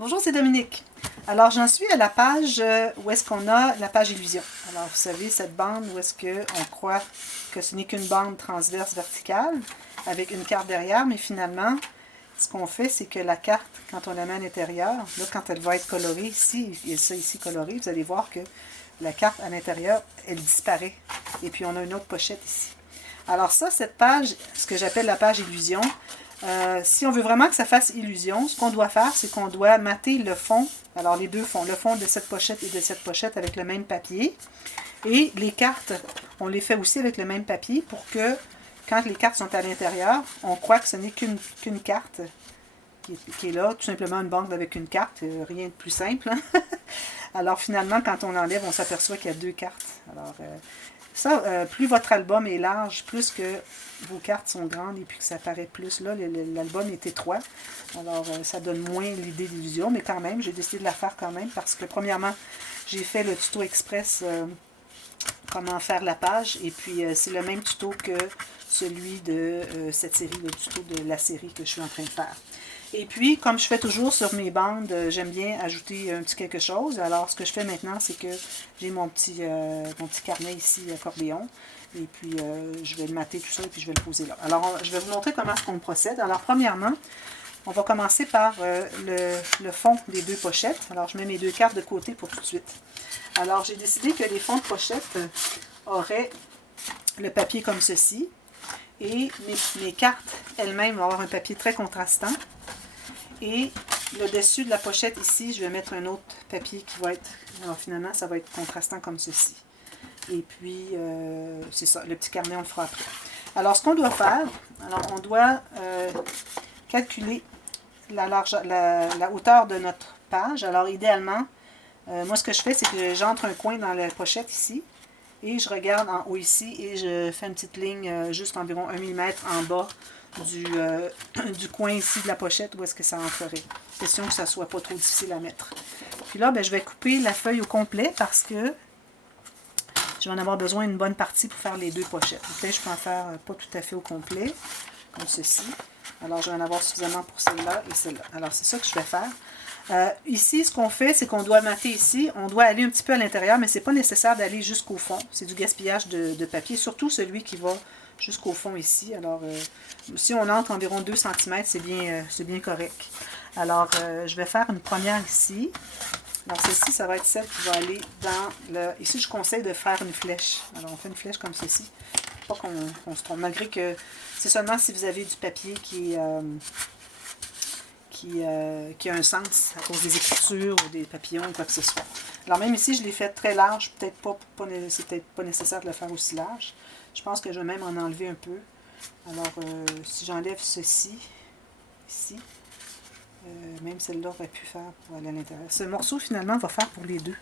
Bonjour, c'est Dominique. Alors, j'en suis à la page où est-ce qu'on a la page illusion. Alors, vous savez, cette bande où est-ce qu'on croit que ce n'est qu'une bande transverse verticale avec une carte derrière, mais finalement, ce qu'on fait, c'est que la carte, quand on la met à l'intérieur, là, quand elle va être colorée ici, il y a ça ici coloré, vous allez voir que la carte à l'intérieur, elle disparaît. Et puis, on a une autre pochette ici. Alors ça, cette page, ce que j'appelle la page illusion, si on veut vraiment que ça fasse illusion, ce qu'on doit faire, c'est qu'on doit mater le fond, alors les deux fonds, le fond de cette pochette et de cette pochette avec le même papier. Et les cartes, on les fait aussi avec le même papier pour que, quand les cartes sont à l'intérieur, on croit que ce n'est qu'une carte qui est là, tout simplement une bande avec une carte, rien de plus simple. Alors finalement, quand on l'enlève, on s'aperçoit qu'il y a deux cartes. Alors ça, plus votre album est large, plus que vos cartes sont grandes et puis que ça paraît plus. Là, l'album est étroit, alors ça donne moins l'idée d'illusion, mais quand même, j'ai décidé de la faire quand même parce que premièrement, j'ai fait le tuto express comment faire la page, et puis c'est le même tuto que celui de cette série, le tuto de la série que je suis en train de faire. Et puis, comme je fais toujours sur mes bandes, j'aime bien ajouter un petit quelque chose. Alors, ce que je fais maintenant, c'est que j'ai mon petit carnet ici, accordéon. Et puis, je vais le mater tout ça et puis je vais le poser là. Alors, je vais vous montrer comment est-ce qu'on procède. Alors, premièrement, on va commencer par le fond des deux pochettes. Alors, je mets mes deux cartes de côté pour tout de suite. Alors, j'ai décidé que les fonds de pochette auraient le papier comme ceci. Et mes cartes elles-mêmes vont avoir un papier très contrastant. Et le dessus de la pochette ici, je vais mettre un autre papier qui va être, alors finalement, ça va être contrastant comme ceci. Et puis, c'est ça, le petit carnet, on le fera après. Alors, ce qu'on doit faire, alors on doit calculer la hauteur de notre page. Alors, idéalement, moi, ce que je fais, c'est que j'entre un coin dans la pochette ici, et je regarde en haut ici, et je fais une petite ligne juste environ 1 mm en bas du coin ici de la pochette où est-ce que ça entrerait. Question que ça ne soit pas trop difficile à mettre. Puis là, ben, je vais couper la feuille au complet parce que je vais en avoir besoin d'une bonne partie pour faire les deux pochettes. Peut-être je peux en faire pas tout à fait au complet, comme ceci. Alors, je vais en avoir suffisamment pour celle-là et celle-là. Alors, c'est ça que je vais faire. Ici, ce qu'on fait, c'est qu'on doit mater ici. On doit aller un petit peu à l'intérieur, mais ce n'est pas nécessaire d'aller jusqu'au fond. C'est du gaspillage de papier, surtout celui qui va jusqu'au fond ici. Alors, si on entre environ 2 cm, c'est bien correct. Alors, je vais faire une première ici. Alors, celle-ci, ça va être celle qui va aller dans le... Ici, je conseille de faire une flèche. Alors, on fait une flèche comme ceci. Pas qu'on se trompe, malgré que c'est seulement si vous avez du papier qui a un sens à cause des écritures ou des papillons ou quoi que ce soit. Alors même ici, je l'ai fait très large, c'est peut-être pas nécessaire de le faire aussi large. Je pense que je vais même en enlever un peu. Alors, si j'enlève ceci, ici, même celle-là aurait pu faire pour aller à l'intérieur. Ce morceau, finalement, va faire pour les deux.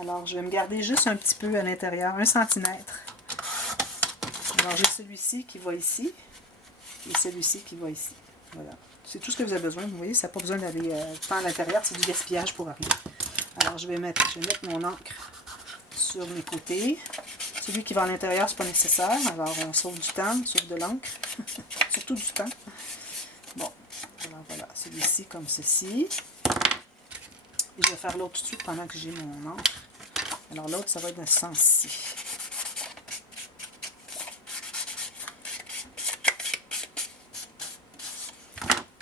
Alors, je vais me garder juste un petit peu à l'intérieur, 1 cm. Alors, j'ai celui-ci qui va ici, et celui-ci qui va ici. Voilà. C'est tout ce que vous avez besoin. Vous voyez, ça n'a pas besoin d'aller tant à l'intérieur, c'est du gaspillage pour arriver. Alors, je vais mettre mon encre sur mes côtés. Celui qui va à l'intérieur, c'est pas nécessaire. Alors, on sauve du temps, on sauve de l'encre. Surtout du temps. Bon, alors voilà, celui-ci comme ceci. Et je vais faire l'autre tout de suite pendant que j'ai mon encre. Alors, l'autre, ça va être dans ce sens-ci.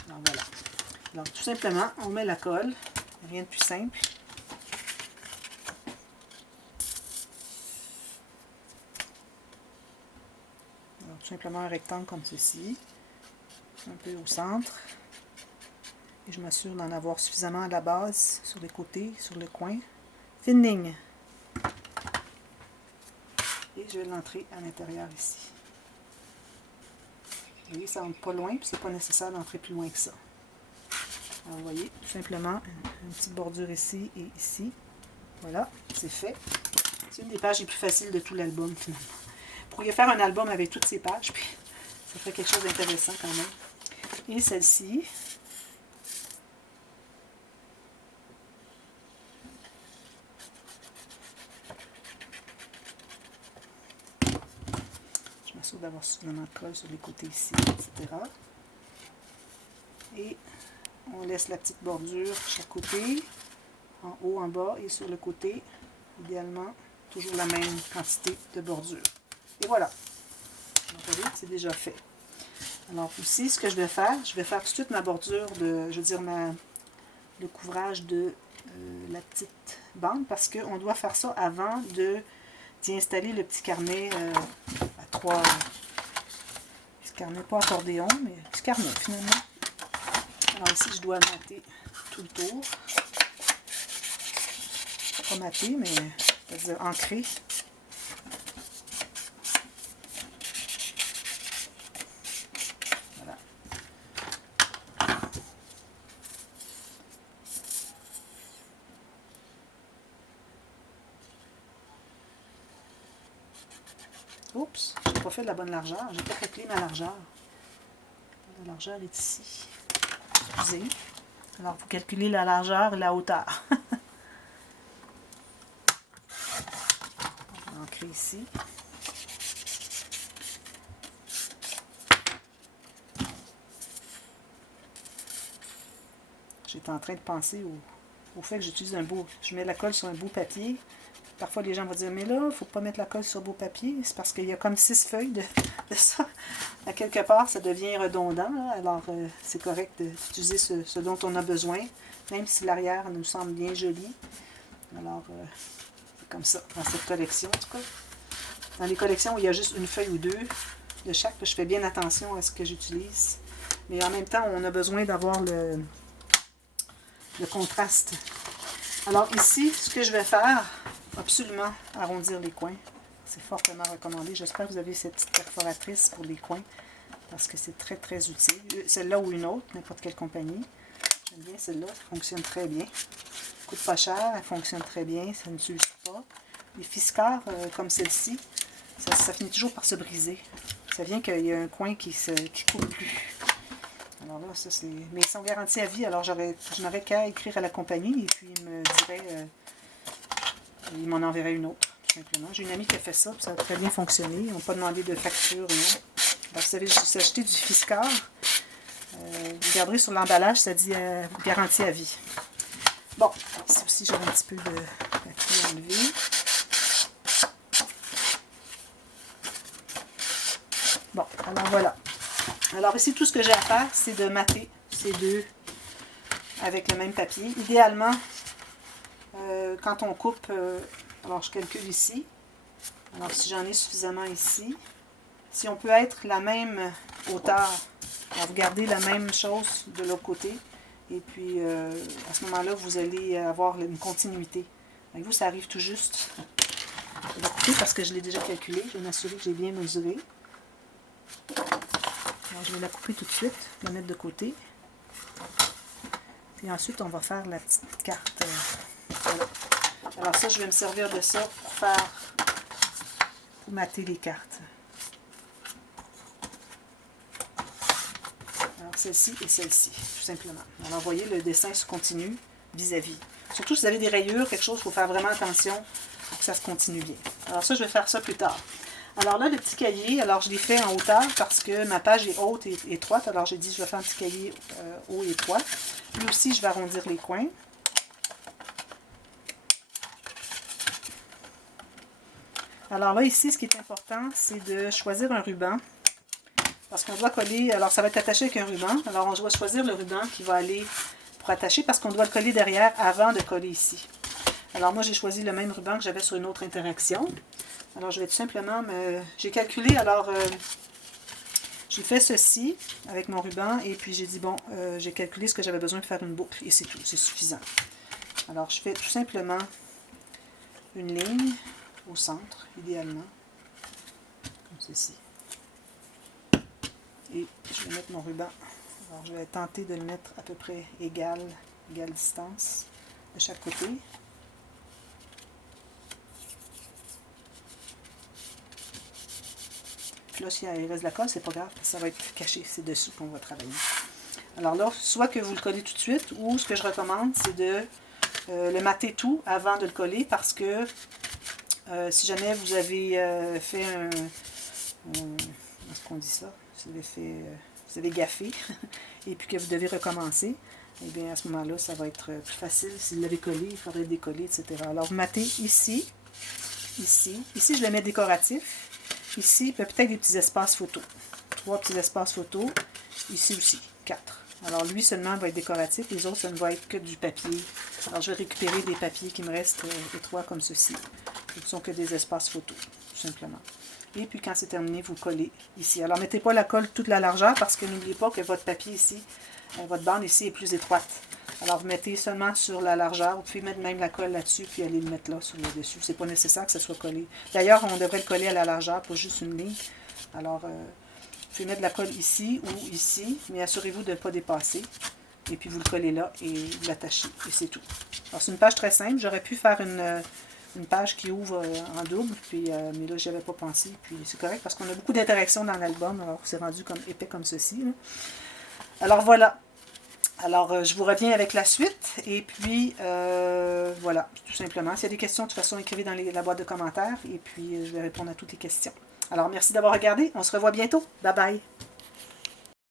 Alors, voilà. Alors, tout simplement, on met la colle. Rien de plus simple. Alors, tout simplement un rectangle comme ceci. Un peu au centre. Et je m'assure d'en avoir suffisamment à la base, sur les côtés, sur le coin. Fine ligne. Et je vais l'entrer à l'intérieur ici. Vous voyez, ça rentre pas loin, puis c'est pas nécessaire d'entrer plus loin que ça. Alors, vous voyez, tout simplement, une petite bordure ici et ici. Voilà, c'est fait. C'est une des pages les plus faciles de tout l'album, finalement. Vous pourriez faire un album avec toutes ces pages, puis ça ferait quelque chose d'intéressant quand même. Et celle-ci. Je m'assure d'avoir suffisamment de colle sur les côtés ici, etc. Et on laisse la petite bordure de chaque côté, en haut, en bas et sur le côté. Idéalement, toujours la même quantité de bordure. Et voilà. Vous voyez, c'est déjà fait. Alors ici, ce que je vais faire tout de suite ma bordure de, je veux dire, le couvrage de la petite bande, parce qu'on doit faire ça avant d'y installer le petit carnet à 3... Petit carnet, pas accordéon, mais petit carnet finalement. Alors ici, je dois mater tout le tour. Pas mater, mais c'est-à-dire ancrer. Voilà. Oups, je n'ai pas fait de la bonne largeur. J'ai pas calculé ma largeur. La largeur est ici. Excusez. Alors, vous calculez la largeur et la hauteur. On va ancrer ici. J'étais en train de penser au fait que j'utilise un beau... Je mets la colle sur un beau papier. Parfois, les gens vont dire, mais là, il ne faut pas mettre la colle sur beau papier. C'est parce qu'il y a comme 6 feuilles de ça. À quelque part, ça devient redondant. Là. Alors, c'est correct d'utiliser ce dont on a besoin, même si l'arrière nous semble bien joli. Alors, c'est comme ça, dans cette collection, en tout cas. Dans les collections où il y a juste une feuille ou deux de chaque, je fais bien attention à ce que j'utilise. Mais en même temps, on a besoin d'avoir le contraste. Alors ici, ce que je vais faire, absolument arrondir les coins. C'est fortement recommandé. J'espère que vous avez cette petite perforatrice pour les coins, parce que c'est très très utile. Celle-là ou une autre, n'importe quelle compagnie. J'aime bien celle-là, ça fonctionne très bien. Elle coûte pas cher, elle fonctionne très bien, ça ne s'use pas. Les fiscars, comme celle-ci, ça finit toujours par se briser. Ça vient qu'il y a un coin qui coupe plus. Alors là, ça c'est... Mais ils sont garantis à vie, alors je n'aurais qu'à écrire à la compagnie et puis ils me diraient... ils m'en enverraient une autre, tout simplement. J'ai une amie qui a fait ça, puis ça a très bien fonctionné. Ils n'ont pas demandé de facture, non. Alors, vous savez, si vous achetez du Fiscar, vous regarderez sur l'emballage, ça dit garantie à vie. Bon, ici aussi j'ai un petit peu de papier enlevé. Bon, alors voilà. Alors ici, tout ce que j'ai à faire, c'est de mater ces deux avec le même papier. Idéalement, quand on coupe, alors je calcule ici. Alors si j'en ai suffisamment ici, si on peut être la même hauteur, alors vous gardez la même chose de l'autre côté. Et puis à ce moment-là, vous allez avoir une continuité. Avec vous, ça arrive tout juste. Je vais couper parce que je l'ai déjà calculé. Je vais m'assurer que j'ai bien mesuré. Alors, je vais la couper tout de suite, la mettre de côté. Puis ensuite, on va faire la petite carte. Voilà. Alors ça, je vais me servir de ça pour mater les cartes. Alors celle-ci et celle-ci, tout simplement. Alors vous voyez, le dessin se continue vis-à-vis. Surtout si vous avez des rayures, quelque chose, il faut faire vraiment attention pour que ça se continue bien. Alors ça, je vais faire ça plus tard. Alors là, le petit cahier, alors je l'ai fait en hauteur parce que ma page est haute et étroite. Alors j'ai dit, je vais faire un petit cahier haut et étroit. Lui aussi, je vais arrondir les coins. Alors là, ici, ce qui est important, c'est de choisir un ruban. Parce qu'on doit coller, alors ça va être attaché avec un ruban. Alors on doit choisir le ruban qui va aller pour attacher parce qu'on doit le coller derrière avant de coller ici. Alors moi, j'ai choisi le même ruban que j'avais sur une autre interaction. Alors, je vais tout simplement j'ai calculé, alors, j'ai fait ceci avec mon ruban, et puis j'ai dit, bon, j'ai calculé ce que j'avais besoin de faire une boucle, et c'est tout, c'est suffisant. Alors, je fais tout simplement une ligne au centre, idéalement, comme ceci. Et je vais mettre mon ruban, alors je vais tenter de le mettre à peu près égale distance de chaque côté. Là, si il reste de la colle, c'est pas grave, ça va être caché, c'est dessus qu'on va travailler. Alors là, soit que vous le collez tout de suite, ou ce que je recommande, c'est de le mater tout avant de le coller, parce que si jamais vous avez fait est-ce qu'on dit ça? Vous avez gaffé, et puis que vous devez recommencer, eh bien, à ce moment-là, ça va être plus facile. Si vous l'avez collé, il faudrait le décoller, etc. Alors, vous mettez ici, ici. Ici, je le mets décoratif. Ici, peut-être des petits espaces photos. 3 petits espaces photos. Ici aussi, 4. Alors, lui seulement va être décoratif. Les autres, ça ne va être que du papier. Alors, je vais récupérer des papiers qui me restent étroits comme ceci. Ce ne sont que des espaces photos, tout simplement. Et puis, quand c'est terminé, vous collez ici. Alors, mettez pas la colle toute la largeur parce que n'oubliez pas que votre papier ici, votre bande ici est plus étroite. Alors, vous mettez seulement sur la largeur. Vous pouvez mettre même la colle là-dessus, puis aller le mettre là, sur le dessus. C'est pas nécessaire que ça soit collé. D'ailleurs, on devrait le coller à la largeur, pas juste une ligne. Alors, vous pouvez mettre de la colle ici ou ici, mais assurez-vous de ne pas dépasser. Et puis, vous le collez là et vous l'attachez. Et c'est tout. Alors, c'est une page très simple. J'aurais pu faire une page qui ouvre en double, puis, mais là, je n'y avais pas pensé. Puis, c'est correct parce qu'on a beaucoup d'interactions dans l'album. Alors, c'est rendu comme épais comme ceci, là. Alors, voilà. Alors, je vous reviens avec la suite. Et puis, voilà, tout simplement. S'il y a des questions, de toute façon, écrivez dans la boîte de commentaires. Et puis, je vais répondre à toutes les questions. Alors, merci d'avoir regardé. On se revoit bientôt. Bye bye.